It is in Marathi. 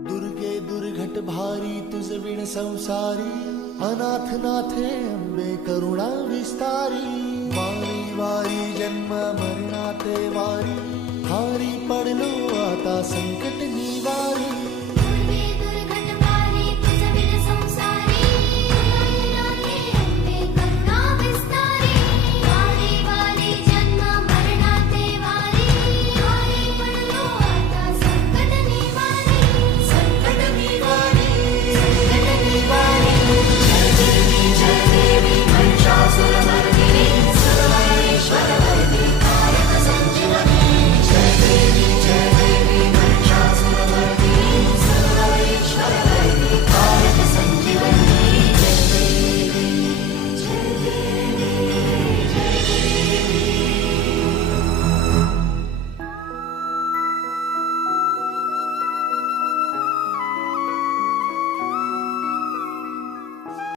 दुर्गे दुर्घट भारी तुझ विण संसारी, अनाथ नाथे अंबे करुणा विस्तारी। वारी वारी जन्म मरणाते वारी, हारी पडलो आता संकट निवारी।